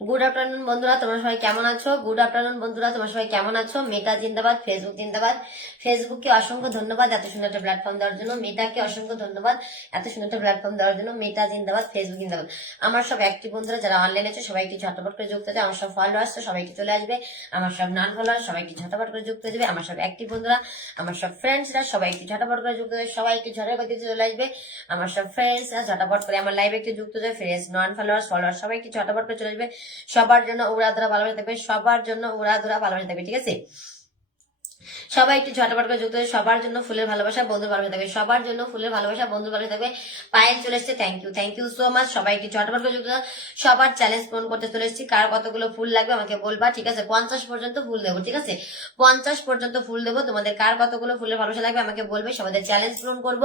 Good afternoon বন্ধুরা, তোমরা সবাই কেমন আছো? গুড আফটারনুন বন্ধুরা, তোমরা সবাই কেমন আছো? মেটা জিন্দাবাদ ফেসবুক জিন্দাবাদ। ফেসবুককে অসংখ্য ধন্যবাদ এত সুন্দর একটা প্ল্যাটফর্ম দেওয়ার জন্য। মেটাকে অসংখ্য ধন্যবাদ এত সুন্দর একটা প্ল্যাটফর্ম দেওয়ার জন্য। মেটা জিন্দাবাদ ফেসবুক জিন্দাবাদ। আমার সব অ্যাক্টিভ বন্ধুরা যারা অনলাইন আছে, সবাইকে ঝটপট করে যুক্ত আছে আমার সব ফলোয়ার্স সবাইকে চলে আসবে। আমার সব নান ফলোয়ার সবাইকে ঝটপট করে যুক্ত হয়ে যাবে। আমার সব অ্যাক্টিভ বন্ধুরা, আমার সব ফ্রেন্ডসরা সবাইকে ঝটপট করে যুক্ত হয়ে সবাইকে ঝটপট করে চলে আসবে। আমার সব ফ্রেন্ডসরা ঝটপট করে আমার লাইভে একটু যুক্ত হয়ে ফ্রেন্ডস নন ফলোয়ার্স ফলোয়ার সবাইকে ঝটপট করে চলে আসবে। সবার জন্য উড়াধুরা ভালোবাসা থাকবে সবার জন্য উড়াধুরা ভালোবাসা থাকবে ঠিক আছে? সবাই একটু ঝটপট করে যুক্ত সবার জন্য ফুলের ভালোবাসা বন্ধুর ভালোবাসা থাকবে, সবার জন্য ফুলের ভালোবাসা বন্ধুর ভালোবাসা থাকবে। পায়েল চলে এসছে thank you thank you so much সবাই একটু ঝটপট করে যুক্ত সবার চ্যালেঞ্জ পূরণ করতে চলে এসেছি। কার কতগুলো ফুল লাগবে আমাকে বলবা, ঠিক আছে? পঞ্চাশ পর্যন্ত ফুল দেবো, ঠিক আছে? পঞ্চাশ পর্যন্ত ফুল দেবো, তোমাদের কার কতগুলো ফুলের ভালোবাসা লাগবে আমাকে বলবে সবাই চ্যালেঞ্জ পূরণ করব,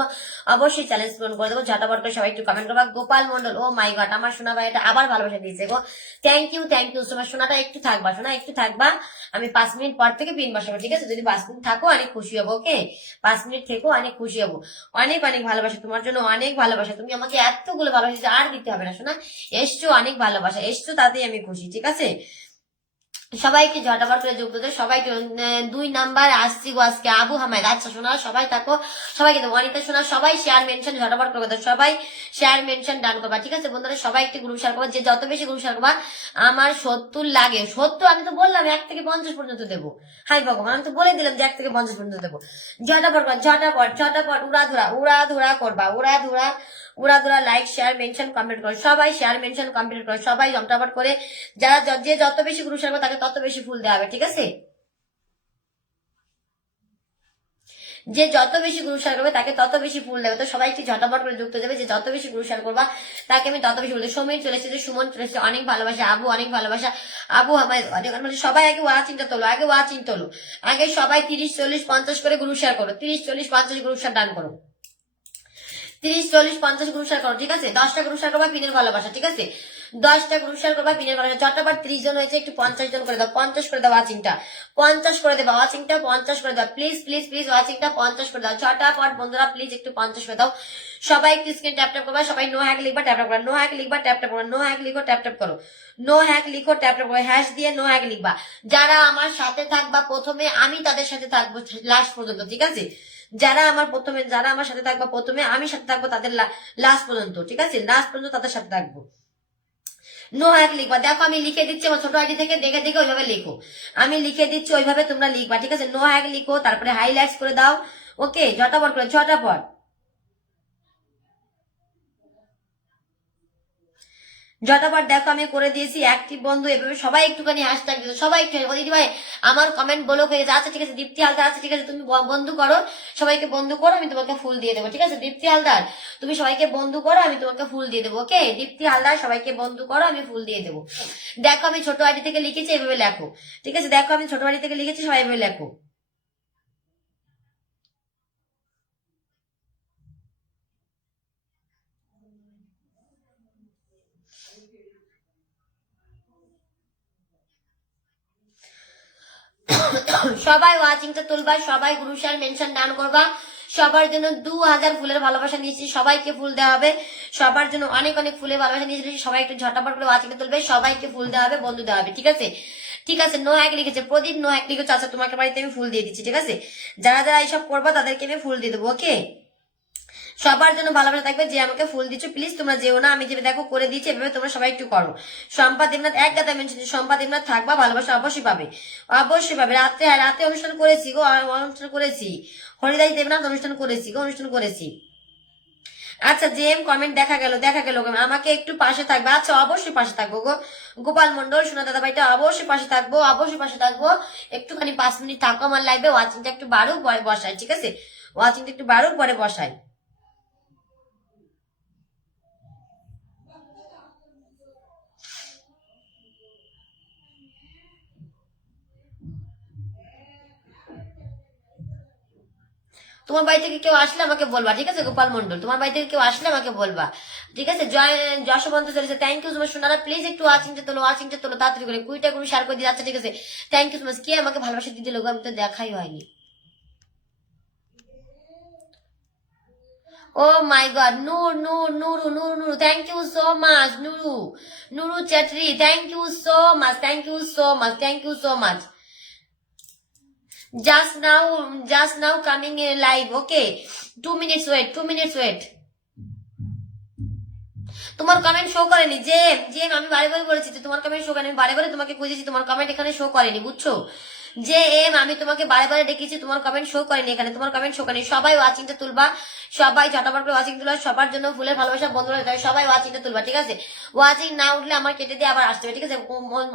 অবশ্যই চ্যালেঞ্জ পূরণ করে দেবো। ঝটাপট করে সবাই একটু কমেন্ট করবা। গোপাল মন্ডল ও মাই গড আমার সোনা ভাই এটা আবার ভালোবাসা দিয়েছে গো। থ্যাংক ইউ থ্যাংক ইউ তোমার সোনাটা একটু থাকবা, সোনা একটু থাকবা, আমি পাঁচ মিনিট পর থেকে পিন বসাবো, ঠিক আছে? যদি পাঁচ মিনিট থাকো, অনেক খুশি হব, ওকে? পাঁচ মিনিট থেকো, অনেক খুশি হব। অনেক অনেক ভালোবাসা তোমার জন্য, অনেক ভালোবাসা। তুমি আমাকে এতগুলো ভালোবাসা আর দিতে হবে না, শোনা? এসছো অনেক ভালোবাসা, এসছো তাতেই আমি খুশি, ঠিক আছে? সবাইকে ঝটাপট করে যোগ দিতে। সবাইকে দুই নাম্বার আসছি গো আজকে আবু হামাদ আচ্ছা শোনা সবাই থাকো। সবাইকে দেবো অনিতা শোনা সবাই শেয়ার মেনশন ঝটাপট করে দেবো সবাই শেয়ার মেনশন ডান করবা, ঠিক আছে? বন্ধুরা, সবাই একটি গ্রুপ শেয়ার করবা। যে যত বেশি গ্রুপ শেয়ার করবা, আমার সত্তর লাগে। সত্তর, আমি তো বললাম, এক থেকে পঞ্চাশ পর্যন্ত দেবো। হাই ভগবান, আমি তো বলে দিলাম যে এক থেকে পঞ্চাশ পর্যন্ত দেবো। ঝটাপট করবা ঝটাপট ঝটাপট উড়া ধরা উড়া ধরা করবা উড়া ধরা উড়া ধরা লাইক শেয়ার মেনশন কমপ্লিট করো। সবাই শেয়ার মেনশন কমপ্লিট করো। সবাই ঝটাপট করে যারা য- যত বেশি গ্রুপ শেয়ার তাকে তত বেশি ফুল দেওয়া হবে, ঠিক আছে? যে যত বেশি গ্রুপ শেয়ার করবে তাকে তত বেশি ফুল দেবে। তো সবাই একটু ঝটাপট করে যুক্ত যাবে যে যত বেশি গ্রুপ শেয়ার করবা তাকে আমি তত বেশি ফুল দেবো। সমীর চলে এসেছে, সুমন চলে এসেছে, অনেক ভালোবাসা, আবু অনেক ভালোবাসা। আবু আমার অনেক মানে সবাই আগে ওয়াচিংটা তোলো, আগে ওয়াচিং তোলো। আগে সবাই তিরিশ, চল্লিশ, পঞ্চাশ করে গ্রুপ শেয়ার করো। তিরিশ, চল্লিশ, পঞ্চাশ গ্রুপ শেয়ার ডান করো। তিরিশ, চল্লিশ, পঞ্চাশ গ্রুপ শেয়ার করো, ঠিক আছে? দশটা গ্রুপ শেয়ার করবা পিনের ভালোবাসা, ঠিক আছে? দশটা গ্রুপ শেয়ার করবা পিনের ভালোবাসা। চট্টবার ত্রিশ জন হয়েছে, একটু পঞ্চাশ জন করে দাও। পঞ্চাশ করে দাও ওয়াচিংটা। পঞ্চাশ করে দেবা ওয়াচিংটা, পঞ্চাশ করে দাও। প্লিজ প্লিজ প্লিজ ওয়াচিংটা পঞ্চাশ করে দাও। ছটা পর বন্ধুরা, প্লিজ একটু পঞ্চাশ করে দাও। সবাই একটু স্ক্রিন ট্যাপ ট্যাপ করবা। সবাই নো হ্যাক লিখবা, ট্যাপ ট্যাপ করবা। নো হ্যাক লিখবা, ট্যাপ ট্যাপ করবা। নো হ্যাক লিখো, ট্যাপ ট্যাপ করো। নো হ্যাক লিখো, ট্যাপ ট্যাপ করো। হ্যাশ দিয়ে নো হ্যাক লিখবা। যারা আমার সাথে থাকবা প্রথমে, আমি তাদের সাথে থাকব লাস্ট পর্যন্ত, ঠিক আছে? যারা আমার প্রথমে, যারা আমার সাথে থাকব প্রথমে, আমি সাথে থাকব তাদের লাস্ট পর্যন্ত, ঠিক আছে? লাস্ট পর্যন্ত তাদের সাথে থাকব। নো এক লিখবা। দেখো, আমি লিখে দিচ্ছি আমার ছোট আইডি থেকে, দেখে দেখে ওইভাবে লিখো। আমি লিখে দিচ্ছি, ওইভাবে তোমরা লিখবা, ঠিক আছে? নো এক লিখো, তারপরে হাইলাইটস করে দাও। ওকে ঝটাপট করে, ঝটাপট। যতবার দেখো আমি করে দিয়েছি অ্যাক্টিভ বন্ধু, এভাবে সবাই একটুখানি হ্যাশট্যাগ দিও, সবাই একটু দিদি ভাই আমার কমেন্ট বলো হয়ে গেছে। আচ্ছা ঠিক আছে, দীপ্তি হালদার আচ্ছা ঠিক আছে, তুমি বন্ধু করো, সবাইকে বন্ধু করো, আমি তোমাকে ফুল দিয়ে দেবো, ঠিক আছে? দীপ্তি হালদার, তুমি সবাইকে বন্ধু করো, আমি তোমাকে ফুল দিয়ে দেবো ওকে দীপ্তি হালদার, সবাইকে বন্ধু করো, আমি ফুল দিয়ে দেবো। দেখো, আমি ছোট আইডি থেকে লিখেছি, এভাবে লেখো, ঠিক আছে? দেখো, আমি ছোট আইডি থেকে লিখেছি, সবাই এভাবে লেখো। সবাই ওয়াচিং ওয়াচিংটা তুলবা, সবাই গ্রুশার মেনশন ডান করবা। সবার জন্য দু হাজার ফুলের ভালোবাসা নিয়েছি, সবাইকে ফুল দেওয়া হবে। সবার জন্য অনেক অনেক ফুলের ভালোবাসা নিয়েছি সবাই একটু ঝটাপট করে ওয়াচিংটা তুলবে, সবাইকে ফুল দেওয়া হবে, বন্ধু দেওয়া হবে, ঠিক আছে? ঠিক আছে নো এক লিখেছে, প্রদীপ নো এক লিখেছে আচ্ছা তোমাকে বাড়িতে আমি ফুল দিয়ে দিচ্ছি, ঠিক আছে? যারা যারা এইসব করবা তাদেরকে আমি ফুল দিয়ে দেবো ওকে সবার জন্য ভালোবাসা থাকবে, যে আমাকে ফুল দিচ্ছ প্লিজ তোমরা যেও না, আমি যেভাবে দেখো করে দিচ্ছি এভাবে তোমরা সবাই একটু করো। সম্পা দেবনাথ, এক গাদা মেনশন সম্পা দেবনাথ থাকবা, ভালোবাসা অবশ্যই পাবে। অবশ্যই পাবে। রাত্রে হ্যাঁ রাতে অনুষ্ঠান করেছি গো অনুষ্ঠান করেছি। হরিদাস দেবনাথ অনুষ্ঠান করেছি গো, অনুষ্ঠান করেছি। আচ্ছা জেম কমেন্ট দেখা গেল দেখা গেল, আমাকে একটু পাশে থাকবে। আচ্ছা অবশ্যই পাশে থাকব গো। গোপাল মন্ডল সোনা দাদা ভাইটা, অবশ্যই পাশে থাকব, অবশ্যই পাশে থাকব। একটুখানি পাঁচ মিনিট থাকো আমার লাইভে ওয়াচিংটা একটু বাড়ুক, পরে বসাই, ঠিক আছে? ওয়াচিংটা একটু বাড়ুক, পরে বসাই। তোমার বাড়ি থেকে কেউ আসলে আমাকে বলবা ঠিক আছে গোপাল মন্ডল তোমার বাড়ি থেকে কেউ আসলে আমাকে বলবা ঠিক আছে? জয় যশবন্ত চলেছে থ্যাংক ইউ তোমার সোনারা প্লিজ একটু ওয়াচিংটা তোলো ওয়াচিংটা তোলো তাড়াতাড়ি করে। কুড়িটা করে শেয়ার করে দিয়ে আচ্ছা ঠিক আছে? থ্যাংক ইউ তোমার কে আমাকে ভালোবাসা দিতে লোক আমি তো দেখাই হয়নি। Oh my God, Noor, Noor, Nuru, Nuru, Nuru, thank you so much, Nuru, Nuru Chatri, thank you so much, thank you so much, thank you so much. Just now, just now coming in live, okay. Two minutes wait, two minutes wait. তোমার comment show করেনি যে যে আমি বারে বারে বলেছি তোমার comment show করেনি বারে বারে তোমাকে খুঁজেছি তোমার কমেন্ট এখানে শো করেনি বুঝছ যে এম, আমি তোমাকে বারে বারে ডেকেছি, তোমার কমেন্ট শো করেনি এখানে, তোমার কমেন্ট শো করেনি। সবাই ওয়াচিংটা তুলবা, সবাই চটাপট করে ওয়াচিং তুলবা, সবার জন্য ফুলের ভালোবাসা বন্ধুরা তাই সবাই ওয়াচিংটা তুলবা, ঠিক আছে? ওয়াচিং না উঠলে আমার কেটে দিয়ে আবার আসতে হবে, ঠিক আছে?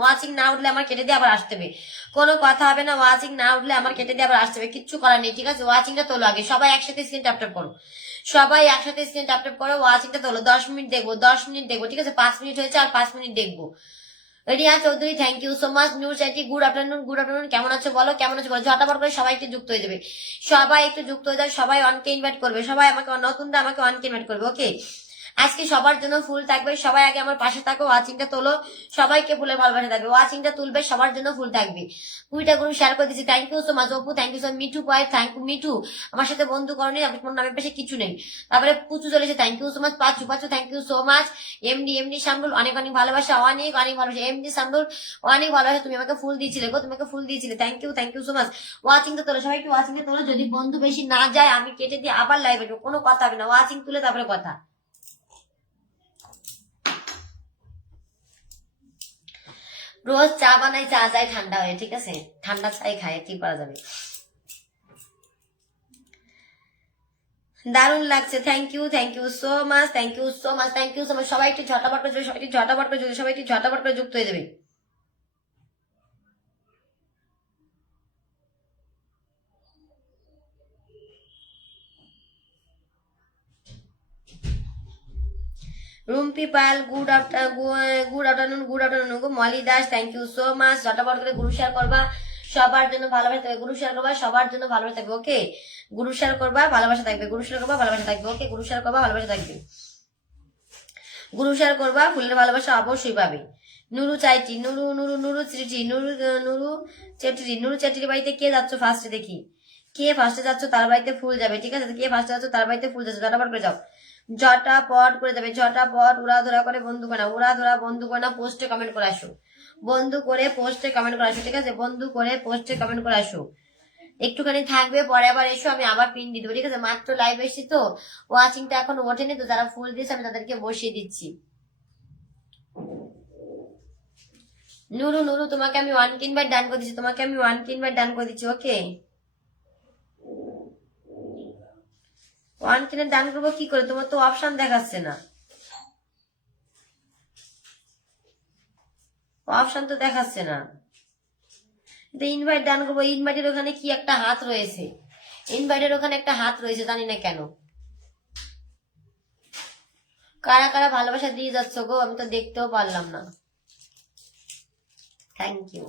ওয়াচিং না উঠলে আমার কেটে দিয়ে আবার আসতে হবে। কোনো কথা হবে না ওয়াচিং না উঠলে আমার কেটে দিয়ে আবার আসতে হবে, কিচ্ছু করার নেই, ঠিক আছে? ওয়াচিংটা তোলো আগে, সবাই একসাথে স্ক্রিন ট্যাপ করো। সবাই একসাথে স্ক্রিন ট্যাপ করো ওয়াচিংটা তোলো, দশ মিনিট দেখব, দশ মিনিট দেখব, ঠিক আছে? পাঁচ মিনিট হয়েছে আর পাঁচ মিনিট দেখব। Riya Chowdhury thank you so much news চাইটি গুড আফটারনুন গুড আফটারনুন কেমন আছো বলো? কেমন আছো বলো? ঝটাপট করে সবাই একটু যুক্ত হয়ে যাবে। সবাই একটু যুক্ত হয়ে যাবে সবাই অনকে ইনভাইট করবে। সবাই আমাকে নতুনরা আমাকে অনকে ইনভাইট করবে ওকে আজকে সবার জন্য ফুল থাকবে, সবাই আগে আমার পাশে থাকো, ওয়াচিংটা তোলো, সবাইকে ফুলের ভালোবাসা থাকবে, ওয়াচিংটা তুলবে, সবার জন্য ফুল থাকবে। কুইটা করে শেয়ার করে দিচ্ছি thank you so much Apu thank you so Mithu পয় থ্যাংক ইউ মিঠু। আমার সাথে বন্ধু করনি আপনার নামের পাশে কিছু নেই। তারপরে পুচু চলেছে thank you so much Pachu Pachu thank you so much MD MD Shamrul, অনেক অনেক ভালোবাসা, অনেক অনেক ভালোবাসা। এমডি শামরুল, অনেক ভালোবাসা, তুমি আমাকে ফুল দিয়েছিলে গো, তোমাকে ফুল দিয়েছিলে thank you thank you so much watching তো তোলো সবাই একটু ওয়াচিং তোলো, যদি বন্ধু বেশি না যায়, আমি কেটে দিয়ে আবার লাইভে কোনো কথা হবে না, ওয়াচিং তুলে তারপরে কথা। রোজ চা বানাই, চা চাই, ঠান্ডা হয়ে, ঠিক আছে? ঠান্ডা চাই খায় কি করা যাবে? দারুণ লাগছে thank you thank you so much thank you so much thank you so much সবাই একটু ঝটাপট করে, সবাই একটু ঝটাপট করে, সবাই একটু ঝটাপট করে যুক্ত হয়ে যাবে। Rumpi Pal, good after good afternoon good afternoon, go Molly Das thank you so much ঝটাপট করে গুরু শেয়ার করবা। সবার জন্য ভালোবাসা থাকবে, গুরু শেয়ার করবা। সবার জন্য ভালোবাসা থাকবে ওকে গুরু শেয়ার করবা, ভালোবাসা থাকবে, গুরু শেয়ার করবা, ভালোবাসা থাকবে ওকে গুরু শেয়ার করবা, ভালোবাসা থাকবে। গুরু শেয়ার করবা, ফুলের ভালোবাসা অবশ্যই পাবে। নুরু চাইটি, নুরু নুরু নুরু চিটি নুরু নুরু চেটরি নুরু চেটরির বাড়িতে কে যাচ্ছ ফার্স্টে দেখি। কে ফার্স্টে যাচ্ছ তার বাড়িতে ফুল যাবে, ঠিক আছে? কে ফার্স্টে যাচ্ছ তার বাড়িতে ফুল যাচ্ছে, ঝটাপট করে যাও। জটা পট করে যাবে উড়া ধরা করে বন্ধু করে না উড়া ধরা বন্ধু করে না পোস্টে কমেন্ট করে আসো। বন্ধু করে পোস্টে কমেন্ট করে আসো, ঠিক আছে? বন্ধু করে পোস্টে কমেন্ট করে আসো। একটুখানি থাকবে, পরে আবার এসো, আমি আবার পিন দিয়ে দেবো, ঠিক আছে? মাত্র লাইভ এসেছি তো ওয়াচিংটা এখন ওঠেনি তো, যারা ফুল দিয়েছে, আমি তাদেরকে বসিয়ে দিচ্ছি। নুরু নুরু, তোমাকে আমি ওয়ান কিনবার ডান করে দিচ্ছি, তোমাকে আমি ওয়ান কিনবার ডান করে দিচ্ছি ওকে ওয়ান কিনে ডান করব, কি করে? তোমার তো অপশান দেখাচ্ছে না। অপশান তো দেখাচ্ছে না। ইনভাইট ডান করব ইনভাইটের ওখানে কি একটা হাত রয়েছে? ইনভাইটের ওখানে একটা হাত রয়েছে, জানি না কেন। কারা কারা ভালোবাসা দিয়ে যাচ্ছ গো, আমি তো দেখতেও পারলাম না। থ্যাংক ইউ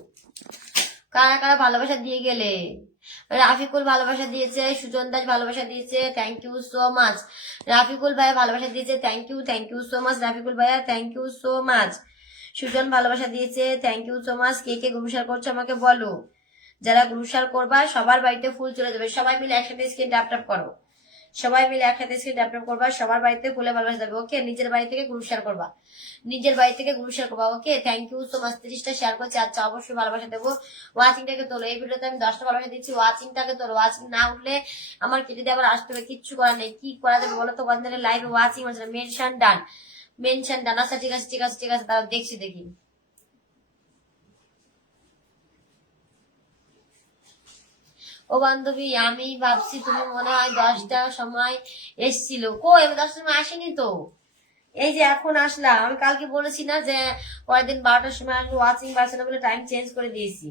কারা কারা ভালোবাসা দিয়ে গেলে? রাফিকুল ভালোবাসা দিয়েছে, সুজন দাস ভালোবাসা দিয়েছে thank you so much Rafikul ভাইয়া ভালোবাসা দিয়েছে thank you thank you so much Rafikul ভাইয়া thank you so much Sujan ভালোবাসা দিয়েছে থ্যাংক ইউ সো মাচ কে কে গুমসার করছে আমাকে বলো। যারা গুমসার করবা, সবার বাড়িতে ফুল চলে যাবে। সবাই মিলে একসাথে স্ক্রিন ট্যাপ ট্যাপ করো। সবাই মিলে একসাথে স্ক্রিন ট্যাপ করবা, সবার বাড়িতে ফুলে ভালোবাসা যাবে ওকে নিজের বাড়ি থেকে গ্রুপ শেয়ার করবা। নিজের বাড়ি থেকে গ্রুপ শেয়ার করবা okay thank you so much তিরিশটা শেয়ার করছি আচ্ছা অবশ্যই ভালোবাসা দেবো। ওয়াচিংটাকে তোলো, এই ভিডিওতে আমি দশটা ভালোবাসা দিচ্ছি ওয়াচিংটাকে তোলো। ওয়াচিং না উঠলে আমার কেটে দিয়ে আবার আসতে হবে, কিচ্ছু করার নেই। কি করা যাবে বলো তো কদিনের লাইভে ওয়াচিং হচ্ছে মেনশন ডান মেনশন ডান আচ্ছা ঠিক আছে ঠিক আছে ঠিক আছে তারা দেখছি, দেখি। ও বান্ধবী, আমি ভাবছি তুমি মনে হয় দশটার সময় এসছিল। কই, আমি দশটার সময় আসিনি তো? এই যে এখন আসলাম। আমি কালকে বলেছি না যে পরের দিন বারোটার সময় আসব ওয়াচিং পারছে না বলে টাইম চেঞ্জ করে দিয়েছি।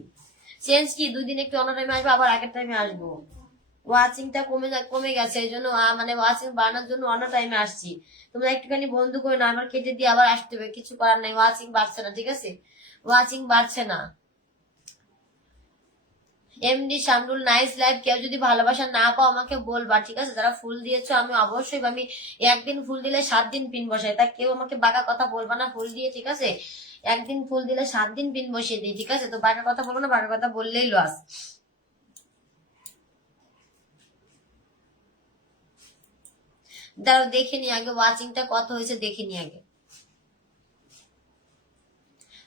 চেঞ্জ কি? দুই দিন একটু অন্য টাইমে আসব, আবার আগের টাইমে আসব। ওয়াচিংটা কমে কমে গেছে, এই জন্য মানে ওয়াচিং বাড়ানোর জন্য অন্য টাইমে আসছি। তোমরা একটুখানি বন্ধু করে না আমার কেটে দিয়ে আবার আসতে হবে, কিছু করার নাই। ওয়াচিং বাড়ছে না, ঠিক আছে? ওয়াচিং বাড়ছে না। এমডি শামরুল নাইস লাইফ কেউ যদি ভালোবাসা না পাও আমাকে বলবা, ঠিক আছে? যারা ফুল দিয়েছ, আমি অবশ্যই আমি একদিন ফুল দিলে সাত দিন পিন বসাই। তা কেউ আমাকে বাঁকা কথা বলবা না, ফুল দিয়ে, ঠিক আছে? একদিন ফুল দিলে সাত দিন পিন বসিয়ে দিই, ঠিক আছে? তো বাঁকা কথা বলব না, বাঁকা কথা বললেই লস দাঁড়াও, দেখে নি আগে ওয়াচিংটা কত হয়েছে, দেখে নি আগে।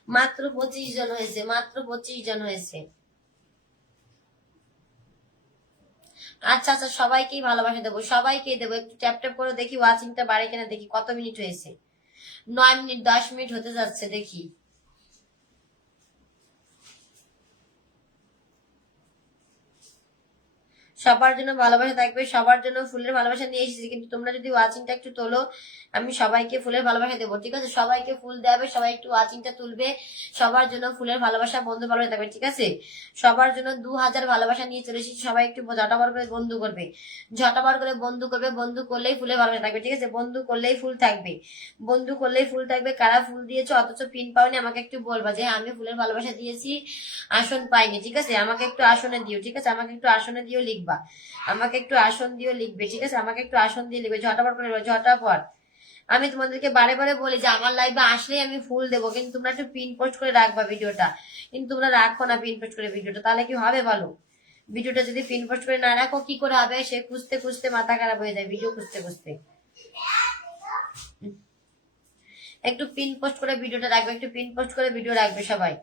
মাত্র পঁচিশ জন হয়েছে, মাত্র পঁচিশ জন হয়েছে। আচ্ছা আচ্ছা সবাইকেই ভালোবাসা দেবো, সবাইকে দেবো। একটু ট্যাপ ট্যাপ করে দেখি ওয়াচিংটা বাড়ে কিনা, দেখি কত মিনিট হয়েছে। নয় মিনিট দশ মিনিট হতে যাচ্ছে, দেখি। সবার জন্য ভালোবাসা থাকবে, সবার জন্য ফুলের ভালোবাসা নিয়ে এসেছি, কিন্তু তোমরা যদি ওয়াচিংটা একটু তোলো, আমি সবাইকে ফুলের ভালোবাসা দেবো, ঠিক আছে? সবাইকে ফুল দেবে, সবাই একটু ওয়াচিংটা তুলবে, সবার জন্য ফুলের ভালোবাসা, বন্ধু ভালোবাসা থাকবে, ঠিক আছে? সবার জন্য দু হাজার ভালোবাসা নিয়ে চলে এসেছি, সবাই একটু ঝটাবার করে বন্ধু করবে ঝটাবার করে বন্ধু করবে, বন্ধু করলেই ফুলের ভালোবাসা থাকবে, ঠিক আছে? বন্ধু করলেই ফুল থাকবে, বন্ধু করলেই ফুল থাকবে, কারা ফুল দিয়েছ, অথচ পিন পাওনি, আমাকে একটু বলবা যে আমি ফুলের ভালোবাসা দিয়েছি, আসন পাইনি, ঠিক আছে? আমাকে একটু আসনে দিও, ঠিক আছে? আমাকে একটু আসনে দিও লিখবা। আমাকে একটু আসন দিও লিখবে, ঠিক আছে? আমাকে একটু আসন দিয়ে লিখবে, ঝটাপট করে ঝটাপট। আমি তোমাদেরকে বারে বারে বলি যে, আমার লাইভে আসলেই আমি ফুল দেবো, কিন্তু তোমরা একটু পিন পোস্ট করে রাখবা ভিডিওটা। কিন্তু তোমরা রাখো না পিন পোস্ট করে ভিডিওটা, তাহলে কি হবে বলো? ভিডিওটা যদি পিন পোস্ট করে না রাখো, কি করে হবে? সে খুঁজতে খুঁজতে মাথা খারাপ হয়ে যায় ভিডিও খুঁজতে খুঁজতে। একটু পিন পোস্ট করে ভিডিওটা রাখবে, একটু পিন পোস্ট করে ভিডিও রাখবে সবাই।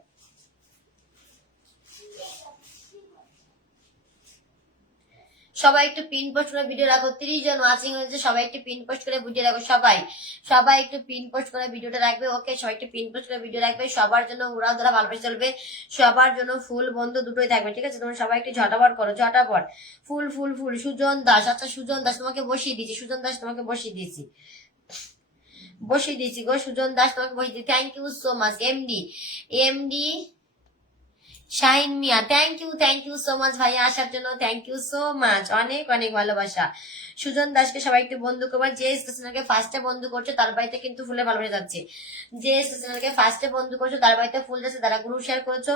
সবাই একটু পিন পোস্ট করে ভিডিও রাখো তিরিশ জন ওয়াচিং হয়েছে, সবাই একটু পিন পোস্ট করে ভিডিও রাখো সবাই। সবাই একটু পিন পোস্ট করে ভিডিওটা রাখবে ওকে সবাই একটু পিন পোস্ট করে ভিডিও রাখবে সবার জন্য উড়া ধরা ভালোবাসা চলবে, সবার জন্য ফুল বন্ধ দুটোই থাকবে, ঠিক আছে? তোমরা সবাই একটু ঝটাপট করো, ঝটাপট। ফুল ফুল ফুল, সুজন দাস আচ্ছা সুজন দাস, তোমাকে বসিয়ে দিয়েছি সুজন দাস, তোমাকে বসিয়ে দিয়েছি বসিয়ে দিয়েছি গো, সুজন দাস, তোমাকে বসিয়ে দিয়েছি thank you so much MD MD Shahin Mia thank you thank you so much ভাইয়া আসার জন্য থ্যাংক ইউ সো মাচ অনেক অনেক ভালোবাসা। সুজন দাসকে সবাই একটু বন্ধু করবার যে স্টেশনকে ফার্স্টে বন্ধু করছ, তার বাড়িতে কিন্তু ফুলে ভালোবাসা যাচ্ছে। যে স্টেশনকে ফার্স্টে বন্ধু করছ, তার বাড়িতে ফুল যাচ্ছে, তারা গ্রুপ শেয়ার করেছ।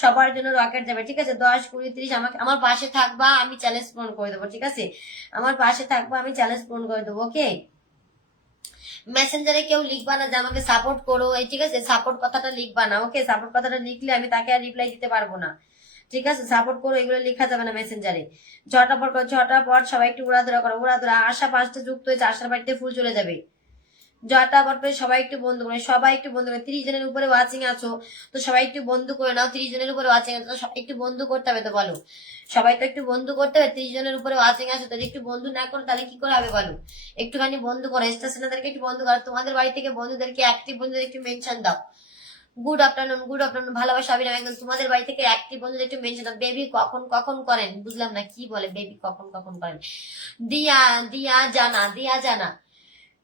সবার জন্য রকেট যাবে, ঠিক আছে? দশ, কুড়ি, তিরিশ, আমাকে, আমার পাশে থাকবা, আমি চ্যালেঞ্জ পূরণ করে দেবো, ঠিক আছে? আমার পাশে থাকবা, আমি চ্যালেঞ্জ পূরণ করে দেবো ওকে মেসেঞ্জারে কেউ লিখবা না যে আমাকে সাপোর্ট করো, এই ঠিক আছে? সাপোর্ট কথাটা লিখবা না ওকে সাপোর্ট কথাটা লিখলে আমি তাকে আর রিপ্লাই দিতে পারব না। ঠিক আছে? সাপোর্ট করো, এগুলো লেখা যাবে না মেসেঞ্জারে ছটা পর ছটা পর সবাই একটু উড়াধুরা করো উড়াধুরা আশা পাঁচটা যুক্ত হয়েছে, আশার বাড়িতে ফুল চলে যাবে। পর পরে সবাই একটু বন্ধু করে, সবাই একটু বন্ধু করে। তিরিশ জনের উপরে ওয়াচিং আছো, তো সবাই একটু বন্ধু করে নাও। তিরিশ জনের উপরে ওয়াচিং আছো সবাই একটু বন্ধু করতে হবে তো বলো। সবাই তো একটু বন্ধু করতে হবে, তিরিশ জনের উপরে ওয়াচিং আছে যদি একটু বন্ধু না করো, তাহলে কি করে হবে বলো? একটুখানি বন্ধু করো স্টেশনাদেরকে একটু বন্ধু করো, তোমাদের বাড়ি থেকে বন্ধুদেরকে অ্যাক্টিভ বন্ধুদের একটু মেনশন দাও। গুড আফটারনুন গুড আফটারনুন ভালোবাসা অভিনয় একদম তোমাদের বাড়ি থেকে অ্যাক্টিভ বন্ধুদের একটু মেনশন দাও। বেবি কখন কখন করেন? বুঝলাম না, কি বলে? বেবি কখন কখন করেন? দিয়া দিয়া জানা দিয়া জানা।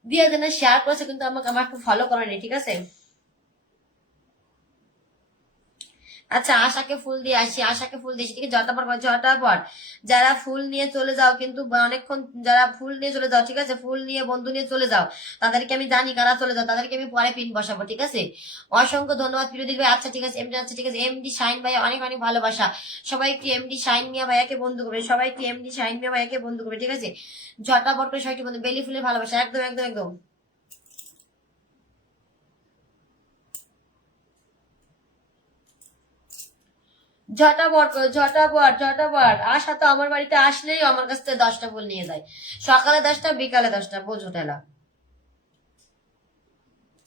দিয়া জানা শেয়ার করেছে কিন্তু আমাকে আমার আমাকে ফলো করেনি ঠিক আছে? আচ্ছা আশাকে ফুল দিয়ে আসি, আশাকে ফুল দিয়েছি ঠিক আছে জটা পর জটা পর। যারা ফুল নিয়ে চলে যাও, কিন্তু অনেকক্ষণ যারা ফুল নিয়ে চলে যাও, ঠিক আছে, ফুল নিয়ে বন্ধু নিয়ে চলে যাও, তাদেরকে আমি জানি কারা চলে যাও, তাদেরকে আমি পরে পিন বসাবো, ঠিক আছে? অসংখ্য ধন্যবাদ প্রিয়দীপ ভাই। আচ্ছা ঠিক আছে, এমডি আচ্ছা ঠিক আছে। এমডি শাইন ভাই অনেক অনেক ভালোবাসা। সবাই একটু এমডি শাইন মিয়া ভাইয়াকে বন্ধু করবে, সবাই একটু এমডি শাইন মিয়া ভাইয়াকে বন্ধু করবে, ঠিক আছে? ঝটাপট করে সবাই একটু বন্ধু, বেলি ফুলের ভালোবাসা, একদম একদম একদম। ঝটাপট করে ঝটাপট ঝটাপট আশা তো আমার বাড়িতে আসলেই আমার কাছ থেকে দশটা ফুল নিয়ে যায় সকালে দশটা বিকালে দশটা বোঝো ঠেলা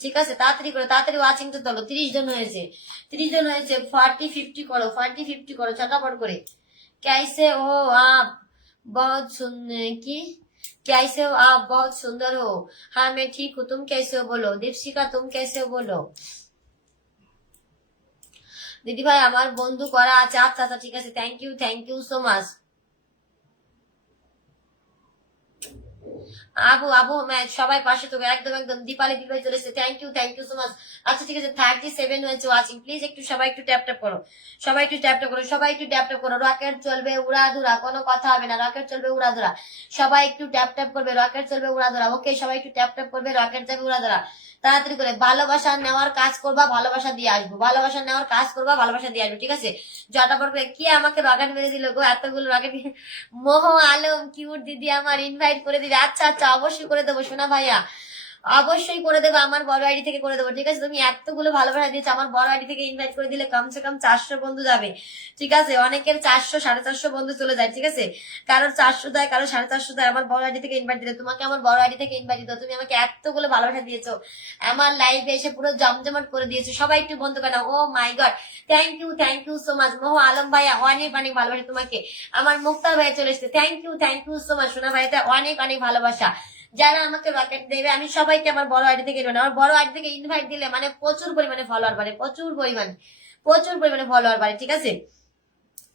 ঠিক আছে তাড়াতাড়ি করে তাড়াতাড়ি ওয়াচিং তো তোলো তিরিশ জন হয়েছে তিরিশ জন হয়েছে ফর্টি ফিফটি করো ফর্টি ফিফটি করো ঝটাপট করে कैसे हो आप बहुत सुन की कैसे हो आप बहुत सुंदर हो हाँ मैं ठीक हूँ तुम कैसे हो बोलो दीपशिका तुम कैसे हो बोलो দিদি ভাই আমার বন্ধু করা আছে। আচ্ছা আচ্ছা ঠিক আছে। Thank you thank you so much Abu Abu match সবাই পাশে তো একদম একদম দীপালি দিদি ভাই চলে এসেছে thank you thank you so much আচ্ছা ঠিক আছে থার্টি সেভেন হয়েছে ওয়াচিং প্লিজ একটু সবাই একটু ট্যাপ ট্যাপ করো। সবাই একটু ট্যাপ ট্যাপ করো, সবাই একটু ট্যাপ ট্যাপ করো। রকেট চলবে উড়াধুরা, কোনো কথা হবে না। রকেট চলবে উড়াধুরা। সবাই একটু ট্যাপ ট্যাপ করবে রকেট চলবে উড়াধুরা। ওকে সবাই একটু ট্যাপ ট্যাপ করবে রকেট যাবে উড়াধুরা। তাড়াতাড়ি করে ভালোবাসা নেওয়ার কাজ করবা, ভালোবাসা দিয়ে আসব। ভালোবাসা নেওয়ার কাজ করবা, ভালোবাসা দিয়ে আসব, ঠিক আছে? জটাপট করে কি আমাকে রকেট মেরে দিল গো? এতগুলো রকেট মোহ আলম কিউট দিদি আমার ইনভাইট করে দিবে আচ্ছা আচ্ছা অবশ্যই করে দেবো সোনা ভাইয়া। অবশ্যই করে দেবো, আমার বড় আইডি থেকে করে দেবো। ঠিক আছে? তুমি এতগুলো ভালোবাসা দিয়েছ, আমার বড় আইডি থেকে ইনভাইট করে দিলে কমসে কম চারশো বন্ধু যাবে। ঠিক আছে? অনেকের চারশো, সাড়ে চারশো বন্ধু চলে যায়, ঠিক আছে? কারোর চারশো দেয়, কারোর সাড়ে চারশো দেয়, আমার বড় আইডি থেকে ইনভাইট দিলে। তোমাকে আমার বড় আইডি থেকে ইনভাইট দিত তুমি আমাকে এতগুলো ভালোবাসা দিয়েছ। আমার লাইভে এসে পুরো জমজমাট করে দিয়েছ। সবাই একটু বন্ধু কেন ও my God thank you thank you so much Moh Alam ভাইয়া, অনেক অনেক ভালোবাসা তোমাকে। আমার মুক্তা ভাই চলে এসেছে। Thank you thank you so much সোনা ভাইটা অনেক অনেক ভালোবাসা। যারা আমাকে রকেট দেবে, আমি সবাইকে আমার বড় আইডি থেকে ইনভাইট আমার বড় আইডি থেকে ইনভাইট দিলে মানে প্রচুর পরিমাণে ফলোয়ার বাড়ে, প্রচুর পরিমাণে প্রচুর পরিমাণে ফলোয়ার বাড়ে, ঠিক আছে?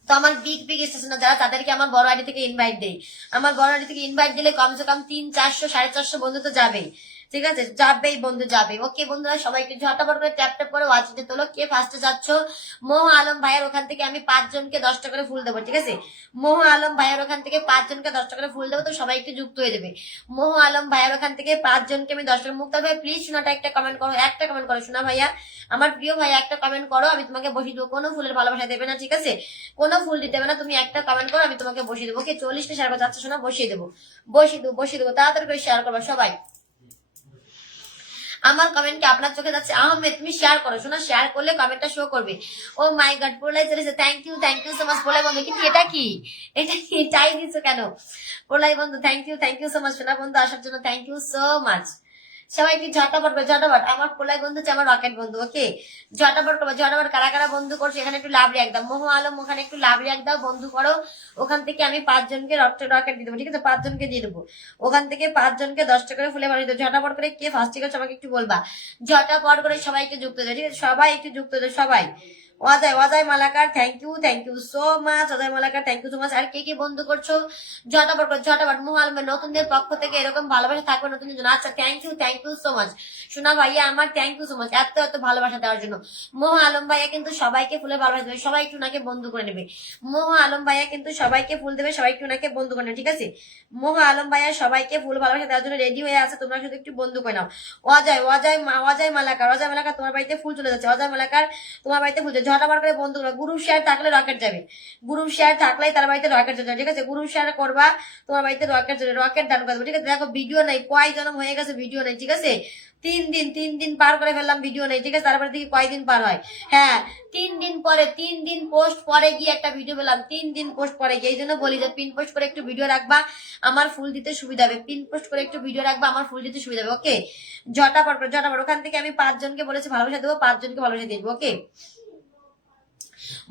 তো আমার বিগ বিগ স্টেশন যারা তাদেরকে আমার বড় আইডি থেকে ইনভাইট দেই আমার বড় আইডি থেকে ইনভাইট দিলে কমসে কম তিন, চারশো, সাড়ে চারশো বন্ধু তো যাবেই ঠিক আছে? যাবেই বন্ধু যাবে ওকে বন্ধুরা, সবাইকে ঝটাপট করে ট্যাপ ট্যাপ করে ওয়াচিতে তোলো। কে ফার্স্টে যাচ্ছ? মোহ আলম ভাইয়ের ওখান থেকে আমি পাঁচজনকে দশটা করে ফুল দেবো, ঠিক আছে? মোহ আলম ভাইয়ের ওখান থেকে পাঁচজনকে দশটা করে ফুল দেবো, তো সবাই একটু যুক্ত হয়ে যাবে। মোহ আলম ভাইয়ের ওখান থেকে পাঁচজনকে আমি দশটা মুক্তা ভাই প্লিজ শোনাটা একটা কমেন্ট করো, একটা কমেন্ট করো। শোনা ভাইয়া, আমার প্রিয় ভাইয়া, একটা কমেন্ট করো। আমি তোমাকে বসিয়ে দেবো। কোনো ফুলের ভালোবাসা দেবে না, ঠিক আছে? কোনো ফুল দিতে হবে না। তুমি একটা কমেন্ট করো, আমি তোমাকে বসিয়ে দেবো। ওকে, চল্লিশটা শেয়ার করে। যাচ্ছে শোনা, বসিয়ে দেবো। বসিয়ে দেবো বসিয়ে দেবো। তাড়াতাড়ি করে শেয়ার করব সবাই। আমার কমেন্টকে আপনার চোখে যাচ্ছে। আহমেদ, তুমি শেয়ার করো। শোনা শেয়ার করলে কমেন্টটা শো করবে। ও মাই গড প্রলয় চলেছে thank you thank you so much Pralay বন্ধু। কিন্তু এটা কি? এটা কি? চাই দিচ্ছ কেন? প্রলয় বন্ধু thank you thank you so much সোনা বন্ধু, আসার জন্য থ্যাংক ইউ সো মাচ সবাই কি ঝটাপট করে ঝটাপট আমার প্রলয় বন্ধু হচ্ছে আমার রকেট বন্ধু ওকে ঝটাপট করব ঝটাপট কারা কারা বন্ধু করছ? এখানে একটু লাভ রিয়াক দাও। মোহ আলম, ওখানে একটু লাভ রিয়াক দাও। বন্ধু করো। ওখান থেকে আমি পাঁচজনকে রকেট দিয়ে দেবো, ঠিক আছে? পাঁচজনকে দিয়ে দেবো। ওখান থেকে পাঁচজনকে দশটা করে ফুলে বানিয়ে দেবো ঝটাপট করে কে ফার্স্ট ঠিক আছে আমাকে একটু বলবা। ঝটাপট করে সবাইকে যুক্ত দেয় ঠিক আছে? সবাই একটু যুক্ত দেয় সবাই। Ajay Ajay Malakar thank you thank you so much Ajay Malakar thank you so much আর কে কে বন্ধু করছ? ঝটাপট করে, ঝটাপট মুহালমে নতুনদের পক্ষ থেকে এরকম ভালোবাসা থাকবে নতুন জন আচ্ছা thank you thank you so much শোনা ভাইয়া, আমার থ্যাংক ইউ সো মাচ এত এত ভালোবাসা দেওয়ার জন্য। মোহ আলম ভাইয়া কিন্তু সবাইকে ফুলে ভালোবাসা দেবে, সবাই একটু ওনাকে বন্ধু করে নেবে। মোহ আলম ভাইয়া কিন্তু সবাইকে ফুল দেবে, সবাই একটু ওনাকে বন্ধু করে নেবে, ঠিক আছে? মোহ আলম ভাইয়া সবাইকে ফুল ভালোবাসা দেওয়ার জন্য রেডি হয়ে আছে, তোমরা শুধু একটু বন্ধু করে নাও। অজয় অজয় অজয় মালাকার অজয় মালাকার তোমার বাড়িতে ফুল চলে যাচ্ছে অজয় মালাকার তোমার বাড়িতে ফুল ঝটাবার করে বন্ধু করো গ্রুপ শেয়ার থাকলে রকেট যাবে। গ্রুপ শেয়ার থাকলেই তার বাড়িতে রকেট যাবে ঠিক আছে? গ্রুপ শেয়ার করবা, তোমার বাড়িতে রকেট যাবে রকেট ডান করে ঠিক আছে? দেখো, ভিডিও নাই, কয় জনম হয়ে গেছে ভিডিও নাই, ঠিক আছে? তিন দিন তিন দিন পার করে ফেললাম ভিডিও নেই, ঠিক আছে? তারপরে দেখি কয়দিন পার হয়। হ্যাঁ তিন দিন পরে, তিন দিন পোস্ট পরে গিয়ে একটা ভিডিও পেলাম। তিন দিন পোস্ট পরে গিয়ে, এই জন্য বলি যে পিন পোস্ট করে একটু ভিডিও রাখবা, আমার ফুল দিতে সুবিধা হবে। পিন পোস্ট করে একটু ভিডিও রাখবা, আমার ফুল দিতে সুবিধা হবে ওকে জটাপট করে জটাপট ওখান থেকে আমি পাঁচজনকে বলেছি, ভালোবাসা দেবো, পাঁচজনকে ভালোবাসা দিয়ে দেবো ওকে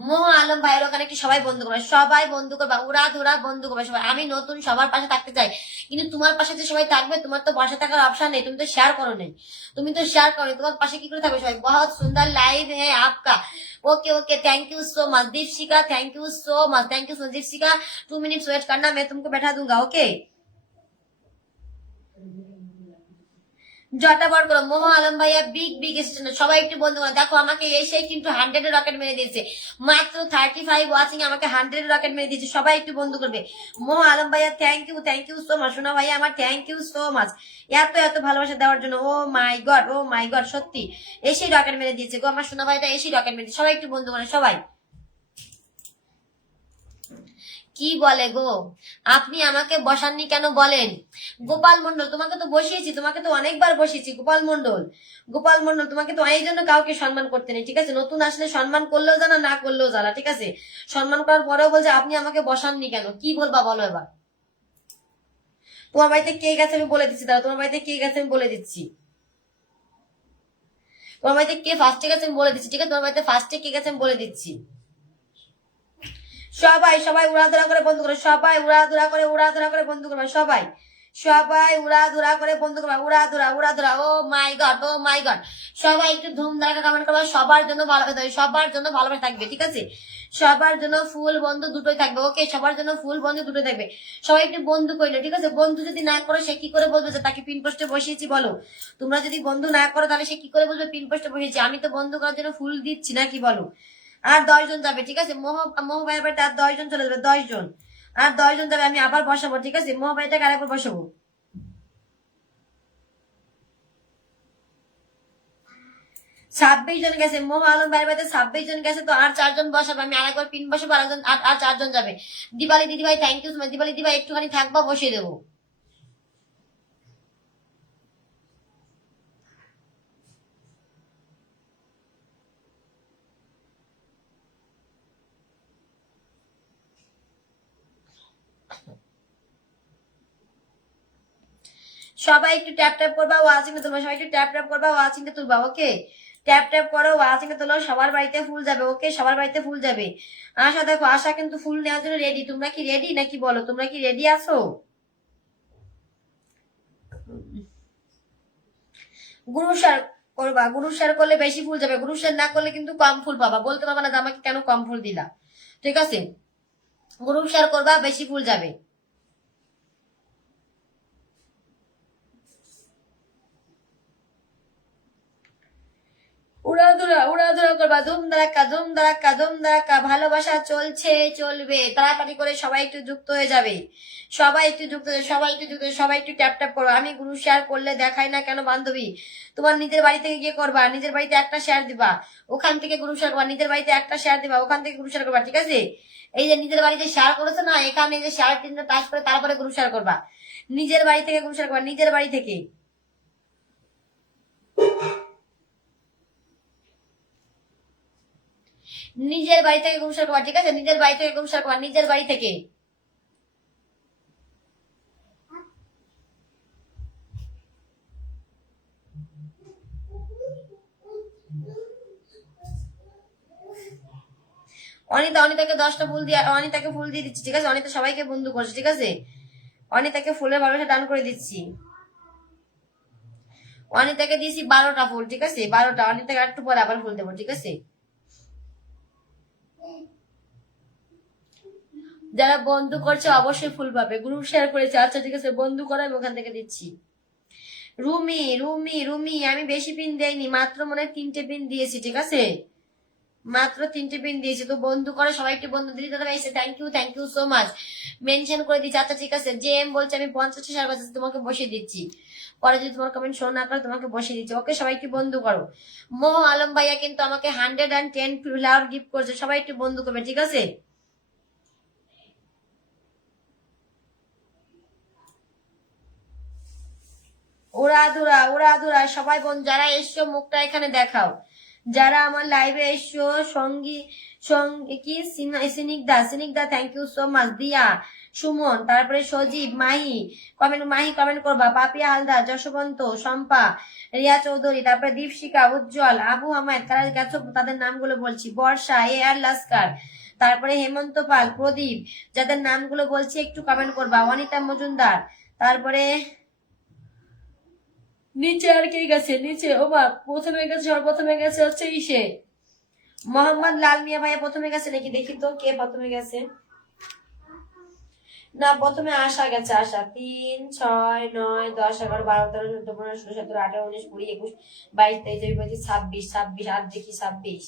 মোহ আলম ভাইয়ের ওখানে একটু সবাই বন্ধু করবে সবাই বন্ধু করবা উড়া ধুরা বন্ধু করবে সবাই আমি নতুন সবার পাশে থাকতে চাই কিন্তু তোমার পাশে যে সবাই থাকবে তোমার তো পাশে থাকার অপশন নেই তুমি তো শেয়ার করো নেই তুমি তো শেয়ার করো নি, তোমার পাশে কি করে থাকবে সবাই বহুত সুন্দর লাইভ হ্যাঁ আপকা okay okay thank you so much Deepshikha thank you so much thank you so much Deepshikha two minutes wait करना मैं तुमको बैठा दूंगा ओके জটা বড় করো মোহ আলম ভাইয়া বিগ বিগ স্টুডেন্ট সবাই একটু বন্ধু। দেখো, আমাকে এসে কিন্তু হান্ড্রেড রকেট মেরে দিয়েছে। মাত্র থার্টি ফাইভ ওয়াচিং আমাকে হান্ড্রেড রকেট মেরে দিয়েছে। সবাই একটু বন্ধু করবে। মোহ আলম ভাইয়া thank you thank you so much সোনা ভাইয়া, আমার থ্যাংক ইউ সো মাচ এত এত ভালোবাসা দেওয়ার জন্য। ও my god O my god সত্যি। এসেই রকেট মেরে দিয়েছে গো আমার সোনা ভাইটা এসেই রকেট মেরে সবাই একটু বন্ধু করে সবাই। কি বলে গো? আপনি আমাকে বসাননি কেন বলেন? গোপাল মন্ডল তোমাকে তো বসিয়েছি, তোমাকে তো অনেকবার বসিয়েছি, গোপাল মন্ডল গোপাল মন্ডল তোমাকে তো এই জন্য কাউকে সম্মান করতে নেই, ঠিক আছে? নতুন আসলে সম্মান করলেও জানা, না করলেও জানা, ঠিক আছে? সম্মান করার পরেও বলছে, আপনি আমাকে বসাননি কেন? কি বলবা বলো এবার? তোমার বাড়িতে কে গেছে আমি বলে দিচ্ছি, দাদা, তোমার বাড়িতে কে গেছে আমি বলে দিচ্ছি। তোমার বাড়িতে কে ফার্স্টে গেছে আমি বলে দিচ্ছি, ঠিক আছে? তোমার বাড়িতে ফার্স্টে কে গেছে আমি বলে দিচ্ছি। সবাই সবাই উড়াধুরা করে বন্ধু করবে, সবাই উড়াধুরা করে উড়াধুরা করে বন্ধু করবে, সবাই। সবাই উড়াধুরা করে বন্ধু করবে উড়াধুরা উড়াধুরা ও my god, O my god. সবাই একটু ধুম ধারাকা কমেন্ট করবে, সবার জন্য ভালোবাসা থাকবে সবার জন্য ভালোবাসা থাকবে, ঠিক আছে? সবার জন্য ফুল বন্ধু দুটোই থাকবে, ওকে? সবার জন্য ফুল বন্ধু দুটোই থাকবে। সবাই একটু বন্ধু করল ঠিক আছে? বন্ধু যদি না করো, সে কি করে বলবে যে, তাকে পিন পোস্টে বসিয়েছি, বলো। তোমরা যদি বন্ধু না করো, তাহলে সে কি করে বলবে? পিন পোস্টে বসিয়েছি। আমি তো বন্ধু করার জন্য ফুল দিচ্ছি না কি বলো? আর দশ জন যাবে, ঠিক আছে? মোহ মোহ ভাইয়ের বাড়িতে আর দশ জন চলে যাবে, দশ জন। আর দশ জন যাবে, আমি আবার বসাবো, ঠিক আছে? মোহ ভাইটাকে আরেকবার বসাবো। ছাব্বিশ জন গেছে, মোহ আলম ভাইয়ের বাড়িতে ছাব্বিশ জন গেছে, তো আর চারজন বসাবো, আমি আরেকবার পিন বসাবো আর আর- আর চারজন যাবে। দিবালি দিদি ভাই থ্যাংক ইউ দিবালি দিদি ভাই একটুখানি থাকবা, বসিয়ে দেবো। সবাই একটু ট্যাপ ট্যাপ করবা, ওয়াচিংটা তুলবা, সবাই একটু ট্যাপ ট্যাপ করবা, ওয়াচিংটা তুলবা ওকে ট্যাপ ট্যাপ করো, ওয়াচিংটা তোলো, সবার বাড়িতে ফুল যাবে ওকে সবার বাড়িতে ফুল যাবে। আশা, দেখো, আশা কিন্তু ফুল নেওয়ার জন্য রেডি তোমরা কি রেডি নাকি বলো? তোমরা কি রেডি আছো? গুরু সার করবা। গুরু সার করলে বেশি ফুল যাবে। গুরু সার না করলে কিন্তু কম ফুল পাবা। বলতে পারবা না যে আমাকে কেন কম ফুল দিলা। ঠিক আছে? গ্রুপ শেয়ার করবা, বেশি ফুল যাবে। উড়াধুরা উড়াধুরা করবা। ধুম ধারাক্কা ধুম ধারাক্কা ধুম ধারাক্কা ভালোবাসা চলছে, চলবে। তাড়াতাড়ি করে সবাই একটু যুক্ত হয়ে যাবে। সবাই একটু যুক্ত হয়ে, সবাই একটু যুক্ত সবাই একটু ট্যাপ ট্যাপ করো। আমি গ্রুপ শেয়ার করলে দেখাই না কেন, বান্ধবী? তোমার নিজের বাড়ি থেকে গিয়ে করবা। নিজের বাড়িতে একটা শেয়ার দিবা। ওখান থেকে গ্রুপ শেয়ার করবা। নিজের বাড়িতে একটা শেয়ার দিবা। ওখান থেকে গ্রুপ শেয়ার করবা, ঠিক আছে? এই যে নিজের বাড়িতে শেয়ার করেছ না, এখানে যে শেয়ার তিনটা টাচ করে তারপরে গ্রুপ শেয়ার করবা। নিজের বাড়ি থেকে গ্রুপ শেয়ার করবা, নিজের বাড়ি থেকে। নিজের বাড়ি থেকে গ্রুপ শেয়ার ঠিক আছে? নিজের বাড়ি থেকে গ্রুপ শেয়ার নিজের বাড়ি থেকে। অনিতা, অনিতাকে দশটা ফুল দিয়ে, অনিতাকে ফুল দিয়ে দিচ্ছি, ঠিক আছে? অনিতা সবাইকে বন্ধু করছে, ঠিক আছে? অনিতাকে ফুলের ভালোবাসা দান করে দিচ্ছি। অনিতাকে দিয়েছি বারোটা ফুল, ঠিক আছে? বারোটা। অনিতাকে একটু পরে আবার ফুল দেবো, ঠিক আছে? যারা বন্ধু করছে, অবশ্যই ফুল পাবে। গ্রুপ শেয়ার করেছে আচ্ছা ঠিক আছে, বন্ধু করা আমি ওখান থেকে দিচ্ছি। রুমি রুমি রুমি, আমি বেশি পিন দেয়নি, মাত্র মনে তিনটে পিন দিয়েছি, ঠিক আছে? মাত্র তিনটে পিন দিয়েছি, তো বন্ধু করে, সবাইকে বন্ধু দিদি, দাদা এসে thank you thank you so much mention করে দিচ্ছি আচ্ছা ঠিক আছে যে এম বলছে, আমি পঞ্চাশটা সার বাজে তোমাকে বসিয়ে দিচ্ছি। পরে যদি তোমার কমেন্ট শো না করে তোমাকে বসিয়ে দিচ্ছি। ওকে, সবাইকে বন্ধু করো। মোহ আলম ভাইয়া কিন্তু আমাকে hundred and ten flower gift করছে, সবাই একটু বন্ধু করবে, ঠিক আছে? ওরা ধুরা ওরা ধুরা, সবাই বোন যারা এসছো মুখটা এখানে দেখাও। যারা আমার লাইভে এসছো সঙ্গী সঙ্গী, কি? সিনিকদা সিনিকদা thank you so much Diya, Suman, তারপরে সজীব, মাহি কমেন্ট মাহি কমেন্ট করবা, পাপিয়া হালদার, যশবন্ত, শম্পা, রিয়া চৌধুরী, তারপরে দীপশিকা উজ্জ্বল, আবু আহমেদ তারা গেছো তাদের নামগুলো বলছি, বর্ষা এ আর লাস্কার, তারপরে হেমন্ত পাল, প্রদীপ, যাদের নামগুলো বলছি, একটু কমেন্ট করবা, অনিতা মজুমদার, তারপরে নিচে আর কে গেছে? নিচে, ও বা প্রথমে গেছে, সর্বপ্রথমে গেছে হচ্ছে ইসে। মোহাম্মদ লাল মিয়া ভাইয়া প্রথমে গেছে নাকি? দেখি তো, কে প্রথমে গেছে? না, প্রথমে আশা গেছে, আশা। তিন, ছয়, নয়, দশ, এগারো, বারো, তেরো, চোদ্দ, পনেরো, ষোলো, সতেরো, আঠারো, উনিশ, কুড়ি, একুশ, বাইশ, তেইশ, চব্বিশ ছাব্বিশ ছাব্বিশ আর দেখি, ছাব্বিশ।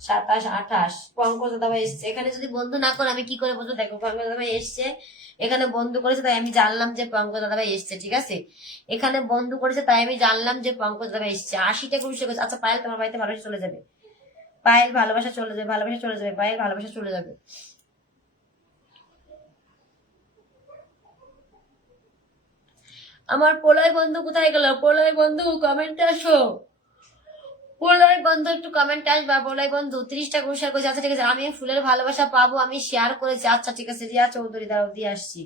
সাতাশ, আঠাশ। পঙ্কজ দাদা ভাই এসছে। এখানে যদি বন্ধু না করে, আমি কি করে বলব? দেখো, পঙ্কজ দাদা ভাই এসছে। এখানে বন্ধু করেছে, তাই আমি জানলাম যে পঙ্কজ দাদা এসছে, ঠিক আছে? এখানে বন্ধু করেছে, তাই আমি জানলাম যে পঙ্কজ দাদা এসছে। আশিটা কুড়ি গেছে। আচ্ছা পায়েল তোমার বাড়িতে ভালোবাসা চলে যাবে? পায়েল ভালোবাসা চলে যাবে, ভালোবাসা চলে যাবে, পায়েল ভালোবাসা চলে যাবে। আমার পোলয় বন্ধু কোথায় গেল? পোলয় বন্ধু কমেন্টে আসো। পোলয় বন্ধু, একটু কমেন্ট আসবা। পোলয় বন্ধু, ত্রিশটা করে শেয়ার করেছি। আচ্ছা ঠিক আছে, আমি ফুলের ভালোবাসা পাবো, আমি শেয়ার করেছি। আচ্ছা ঠিক আছে রিয়া চৌধুরী দ্বারা দিয়ে আসছি।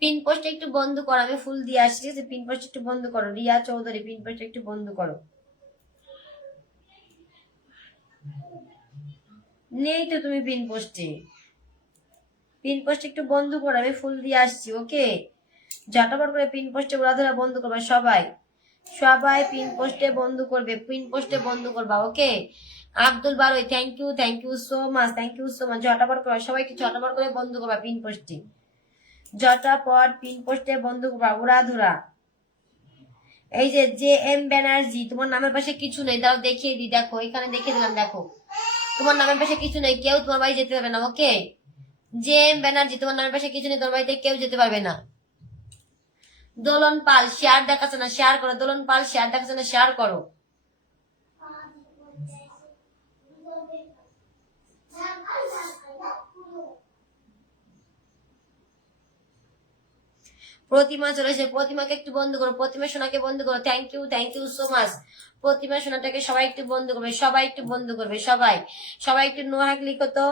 পিন পোস্ট একটু বন্ধ করো, আমি ফুল দিয়ে আসছি, ঠিক আছে? পিন পোস্ট একটু বন্ধ করো। রিয়া, চৌধুরী পিন পোস্ট একটু বন্ধ করো। নেই তো তুমি পিন পোস্টে পিন পোস্ট একটু বন্ধ করো, আমি ফুল দিয়ে আসছি ওকে ঝটাপট করে পিন পোস্টে উড়াধরা বন্ধ করবে সবাই। সবাই পিন পোস্টে বন্ধ করবে পিন পোস্টে বন্ধ করবা okay Abdul Baroi thank you thank you so much thank you so much ঝটাপট করো সবাইকে ঝটাপট করে বন্ধ করবা পিন পোস্টে ঝটাপট পিন পোস্টে বন্ধ করবা উড়াধুরা এই যে জে এম ব্যানার্জি, তোমার নামের পাশে কিছু নেই, দাও দেখিয়ে দিই দেখো, এখানে দেখিয়ে দিলাম, দেখো। তোমার নামের পাশে কিছু নেই, কেউ তোমার বাড়ি যেতে পারবে না ওকে জে এম ব্যানার্জি, তোমার নামের পাশে কিছু নেই, তোমার বাড়িতে কেউ যেতে পারবে না। দোলন পাল শেয়ার দেখাচ্ছে না শেয়ার করো। দোলন পাল শেয়ার দেখাচ্ছে না শেয়ার করো। প্রতিমা চলে এসে, প্রতিমাকে একটু বন্ধ করো। প্রতিমা সোনাকে বন্ধ করো। Thank you thank you so much Pratima সোনাটাকে সবাই একটু বন্ধ করবে, সবাই একটু বন্ধ করবে, সবাই। সবাই একটু নোহাক লিখো তো।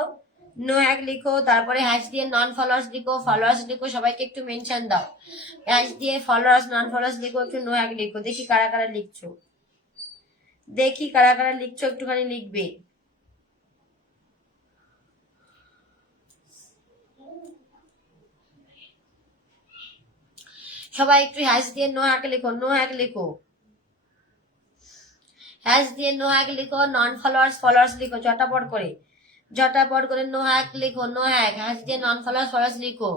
নো এক লিখো, তারপরে হ্যাশ দিয়ে নন ফলোয়ার্স লিখো ফলোয়ার্স লিখো, সবাইকে একটু মেনশন দাও। হ্যাশ দিয়ে ফলোয়ার্স নন ফলোয়ার্স লিখো, একটু নো এক লিখো, দেখি কারা কারা লিখছো। দেখি কারা কারা লিখছো, একটুখানি লিখবে। সবাই একটু হ্যাশ দিয়ে নো এক লিখো নো এক লিখো। হ্যাশ দিয়ে নো এক লিখো নন ফলোয়ার্স ফলোয়ার্স লিখো, চটাপট করে। ঝটাপট করে নো হ্যাক লিখো, নো হ্যাক হ্যাশ দিয়ে নন ফলোয়ার্স ফলোয়ার্স লিখো।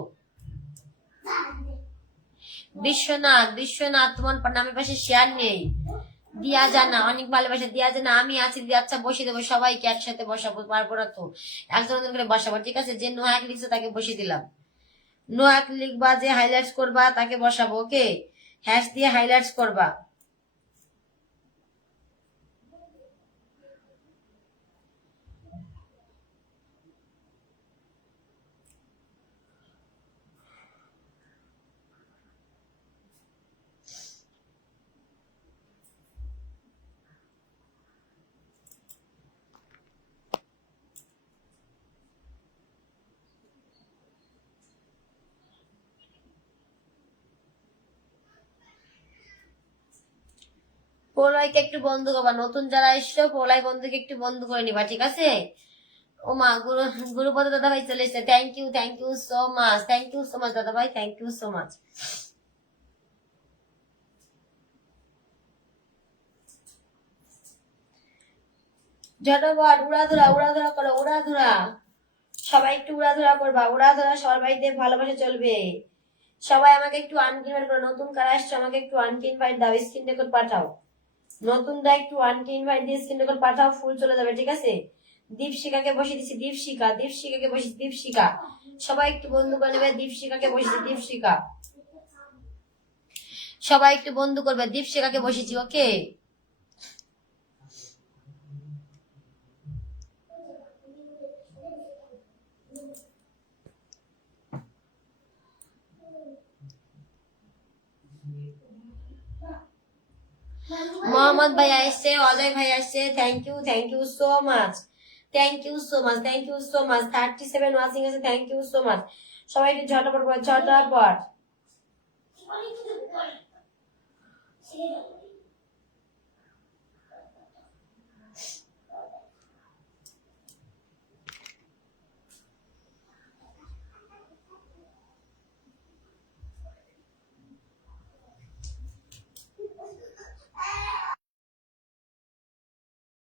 বিশ্বনাথ বিশ্বনাথ, তোমার নামের পাশে শেয়ার নেই। দিয়া জানা, অনেক ভালোবাসা, দিয়া জানা, আমি আছি, দিয়ে আচ্ছা বসিয়ে দেবো সবাইকে, একসাথে বসাবো পারব না তো একজন করে বসাবো। ঠিক আছে, যে নো হ্যাক লিখছে তাকে বসিয়ে দিলাম। নো হ্যাক লিখবা, যে হাইলাইটস করবা, তাকে বসাবো ওকে হ্যাশ দিয়ে হাইলাইটস করবা। প্রলয়কে একটু বন্ধ করবা। নতুন যারা এসছো প্রলয় বন্ধুকে একটু বন্ধ করে নিবা, ঠিক আছে? ও মা, গুরু, গুরুপদ দাদা ভাই চলে এসছে। Thank you thank you so much thank you so much দাদা ভাই থ্যাংক ইউ সো মাচ ঝটাপট উড়াধুরা উড়াধুরা করো, উড়াধুরা। সবাই একটু উড়াধুরা করবা। উড়াধুরা সবার বাড়িতে ভালোবাসা চলবে। সবাই আমাকে একটু আনকিন করো। নতুন কারা আসছো আমাকে একটু আনকিন ফাইট দাও স্ক্রিন রেকর্ড পাঠাও। নতুনরা একটু আনকে ইনভাইট দিয়ে স্ক্রিন রেকর্ড পাঠাও, ফুল চলে যাবে, ঠিক আছে? দীপশিখাকে বসে দিচ্ছি দীপশিখা, দীপশিখাকে বসে দীপশিখা। সবাই একটু বন্ধু করে নেবে, দীপশিখাকে বসে দীপশিখা। সবাই একটু বন্ধু করবে, দীপশিখাকে বসেছি ওকে? মোহাম্মদ ভাই আসছে অজয় ভাই আসছে thank you thank you so much thank you so much thank you so much thirty seven watching আছে থ্যাংক ইউ সো মাচ সবাই একটু ঝটাপট করে, ঝটাপট।